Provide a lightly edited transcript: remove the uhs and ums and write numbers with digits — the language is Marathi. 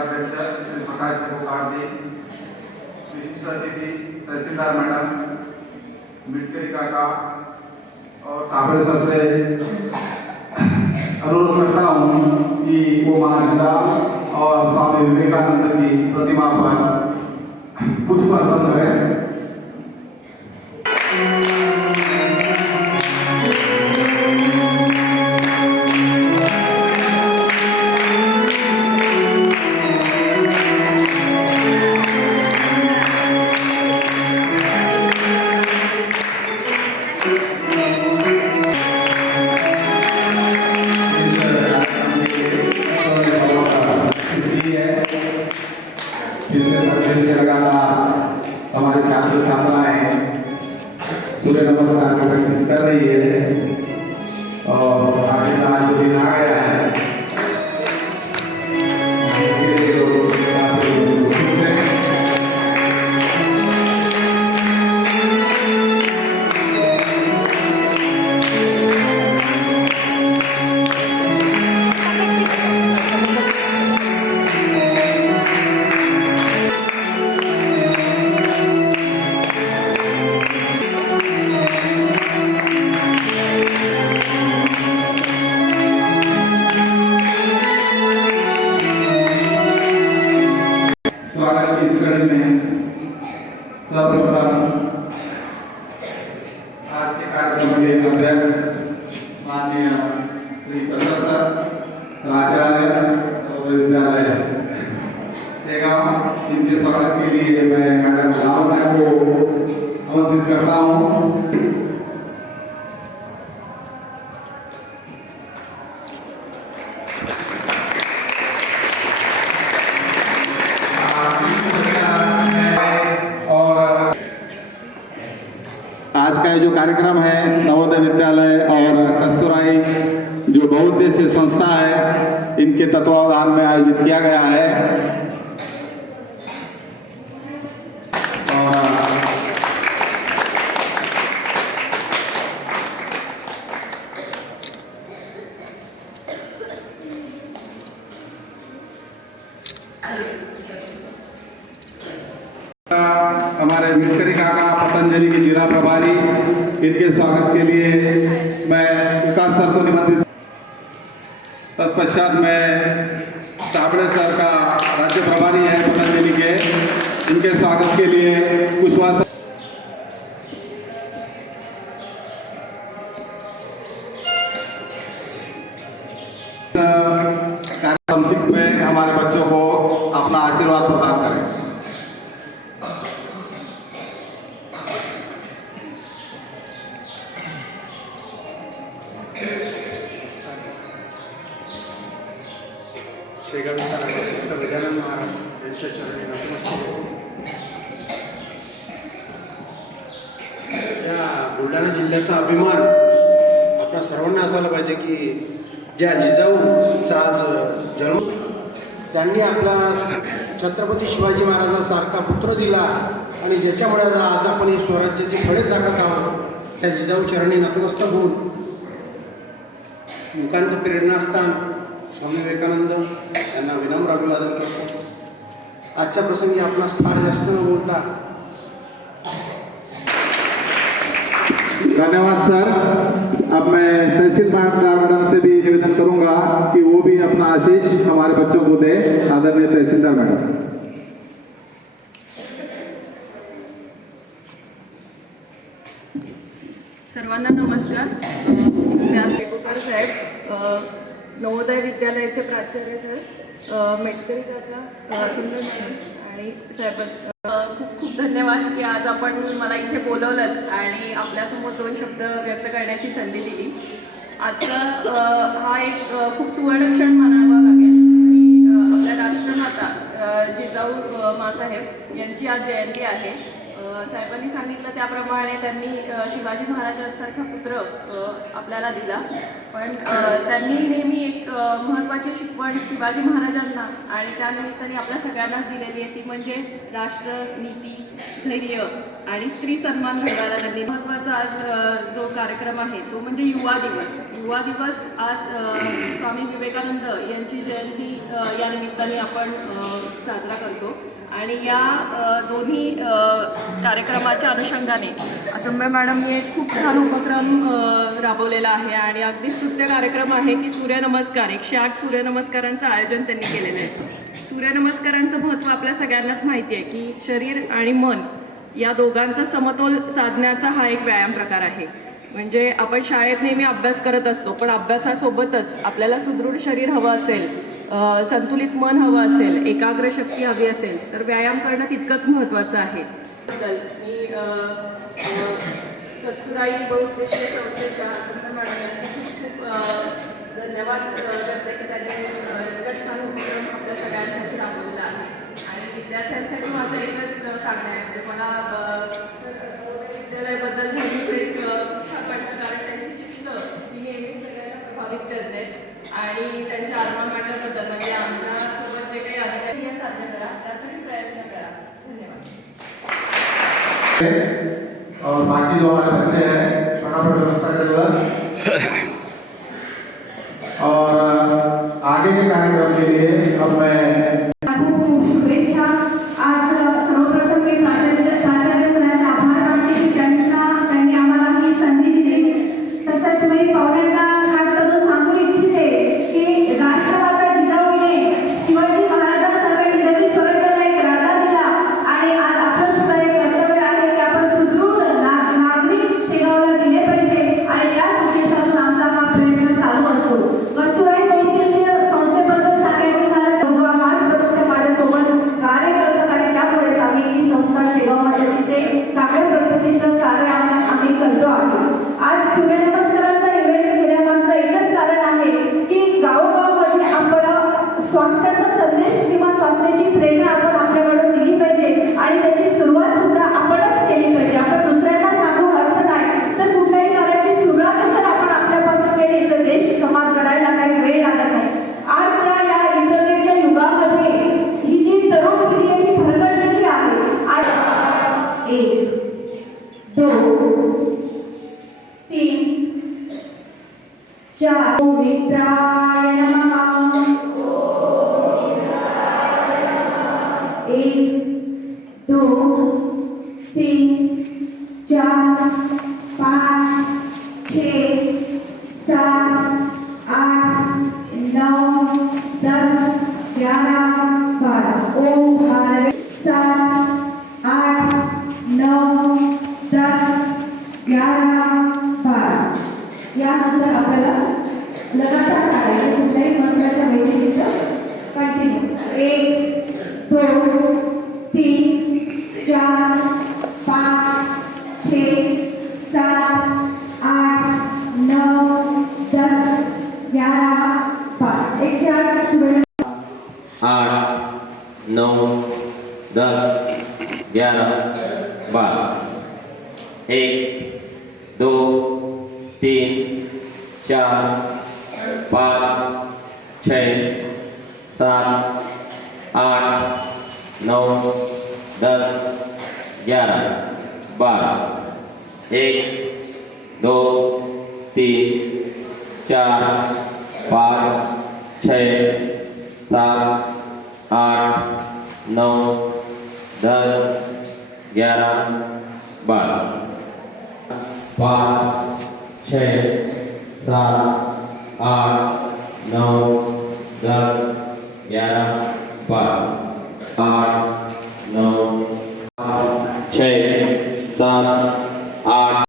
नगराध्यक्ष श्री प्रकाश कोकार्जी, विशिष्ट अतिथि तहसीलदार मैडम, मिटकरी काका और साबड़े सर से अनुरोध करता हूँ कि वो महाराजा और स्वामी विवेकानंद की प्रतिमा पर पुष्प अर्पण करें। हमारे छात्र छात्राएं सूर्य नमस्कार की प्रैक्टिस कर रही है और आगे आज दिन आ गया है। सर्वप्रथम आज के कार्यक्रम के अध्यक्ष माननीय श्री सशस्त्र प्राचार्य विद्यालय शेगांव, इनके स्वागत के लिए मैं मैडम लावण्या को आमंत्रित करता हूँ। आज का जो कार्यक्रम है नवोदय विद्यालय और कस्तूराई जो बहुउद्देशीय संस्था है, इनके तत्वावधान में आयोजित किया गया है। हमारे मिटकरी काका पतंजलि के जिला प्रभारी, इनके स्वागत के लिए मैं विकास सर को निमंत्रित। तत्पश्चात मैं साबड़े सर का राज्य प्रभारी है पतंजलि के, इनके स्वागत के लिए कुशवाहा सर। कार्यक्रम में हमारे बच्चों को अपना आशीर्वाद प्रदान करें। गजानन महाराज यांच्या चरणी नतमस्तक होतो। या बुलढाणा जिल्ह्याचा अभिमान आपल्या सर्वांना असायला पाहिजे की ज्या जिजाऊचा आज जन्म, त्यांनी आपला छत्रपती शिवाजी महाराजांसारखा पुत्र दिला आणि ज्याच्यामुळे आज आपण ही स्वराज्याची फळे चाकत आहोत, त्या जिजाऊ चरणी नतमस्तक होऊन युवकांचं प्रेरणास्थान स्वामी विवेकानंद यांना विनम्र अभिवादन करतो। आजच्या प्रसंगी आपणास फार जास्त न बोलता धन्यवाद सर। अब मैं तहसीलदार मैडम से भी निवेदन करूंगा कि वो भी अपना आशीष हमारे बच्चों को दे। आदरणीय तहसीलदार मैडम। सर्वांना नमस्कार। व्यासपेकोकर साहेब, नवोदय विद्यालयाचे प्राचार्य सर, मेटकरी काका, सुंदर आणि साहेब, खूप खूप धन्यवाद की आज आपण मला इथे बोलवलं आणि आपल्यासमोर 2 शब्द व्यक्त करण्याची संधी दिली। आजचा हा एक खूप सुवर्ण क्षण म्हणावा लागेल की आपल्या राष्ट्रमाता जिजाऊ माँसाहेब यांची आज जयंती आहे। साहेबांनी सांगितलं त्याप्रमाणे त्यांनी शिवाजी महाराजांसारखा पुत्र आपल्याला दिला. पण त्यांनी नेहमी एक महत्त्वाची शिकवण शिवाजी महाराजांना आणि त्यानिमित्ताने आपल्या सगळ्यांनाच दिलेली आहे, ती म्हणजे राष्ट्र, नीती, धैर्य आणि स्त्री सन्मान घडवायला त्यांनी. महत्त्वाचा आज जो कार्यक्रम आहे तो म्हणजे युवा दिवस. युवा दिवस आज स्वामी विवेकानंद यांची जयंती या निमित्ताने आपण साजरा करतो. आणि या दोन्ही कार्यक्रमाच्या अनुषंगाने असंम्य मॅडमने एक खूप छान उपक्रम राबवलेला आहे आणि अगदी स्तुत्य कार्यक्रम आहे की सूर्यनमस्कार 108 सूर्यनमस्कारांचं आयोजन त्यांनी केलेलं आहे. सूर्यनमस्कारांचं महत्त्व आपल्या सगळ्यांनाच माहिती आहे की शरीर आणि मन या दोघांचा समतोल साधण्याचा हा एक व्यायाम प्रकार आहे. म्हणजे आपण शाळेत नेहमी अभ्यास करत असतो, पण अभ्यासासोबतच आपल्याला सुदृढ शरीर हवं असेल, संतुलित मन हवं असेल, एकाग्र शक्ती हवी असेल तर व्यायाम करणं तितकंच महत्त्वाचं आहे. मी कस्तुराई बहुउद्देशीय संस्थेच्या मॅडम खूप धन्यवाद करते की त्यांनी इतका छान उपक्रम आपल्या सगळ्यांसाठी राबवलेला आहे. आणि विद्यार्थ्यांसाठी माझं एकच सांगणं आहे, म्हणजे मला विद्यालयाबद्दल नेहमीच एक वाटतं, कारण त्यांची शिस्त ही नेहमी सगळ्यांना प्रभावित करते. आणि त्यांच्या आत्मा मॅटरबद्दल म्हणजे आमच्यासोबत जे काही अधिकारी हे साध्य करा त्यासाठी प्रयत्न करा. धन्यवाद. और बाकी जो हमारे बच्चे हैं फटाफट व्यवस्था करेगा। और आगे के कार्यक्रम के लिए अब मैं शुभेच्छा. आज सर्वप्रथम मी प्राचार्य सरांचे आभार मानते की त्यांनी आम्हाला ही संधी दिली. तसंच मी पाहुण्यांना खास करून सांगू इच्छिते की राष्ट्रमाता जिजाऊने शिवाजी महाराजांसारखा निरोगी स्वराज्याला एक राजा दिला आणि आज आपलं सुद्धा एक कर्तव्य आहे की आपण सुदृढ नागरिक शेगावला दिले पाहिजे आणि त्याच उद्देशातून आमचा हा प्रयत्न चालू असतो. कस्तुराई बहुउद्देशीय संस्थेबद्दल सांगायचं झालं तर महाप्रमुख माझ्यासोबत कार्य करतात आणि त्यामुळेच आम्ही ही संस्था शेगावमध्ये अतिशय चांगल्या पद्धतीचं कार्य आम्ही करतो आहे. आज सूर्यनमस्काराचा इव्हेंट घेण्यामागचं एकच कारण आहे की गावोगावमध्ये आपण स्वास्थ्याचा संदेश किंवा स्वास्थ्याची प्रेरणा आपण आपल्याकडून दिली पाहिजे आणि त्याची सुरुवात सुद्धा आपणच केली पाहिजे. आपण दुसऱ्यांना सांगू अर्थ नाही, तर कुठल्याही कार्याची सुरुवात जर आपण आपल्यापासून केली तर देश समाज घडायला काही वेळ लागत नाही. आजच्या या इंटरनेटच्या युगामध्ये ही जी तरुण पिढी आहे ती भरकटलेली आहे. आज 1 2 3 4 ओम मित्राय नमः. 1 2 3 4 5 6 7 8 9 10 11 12. ओम भारत. 7 8 9 10 11 12. यानंतर आपल्याला लगातार काढायचे कुठल्याही महत्त्वाच्या बैठकीचं कंटिन्यू. 1 2 3 4 5 6 7 8 9 10 11 12. 108 सुरू. 8 9 10 11 12. 1 2 3 4 5 6 7 8 9 10 11 12. 1 2 3 4 5 6 7 8 9 10 11 12. 5 6 7 8 9 10 11 12. 8 9 6 7 8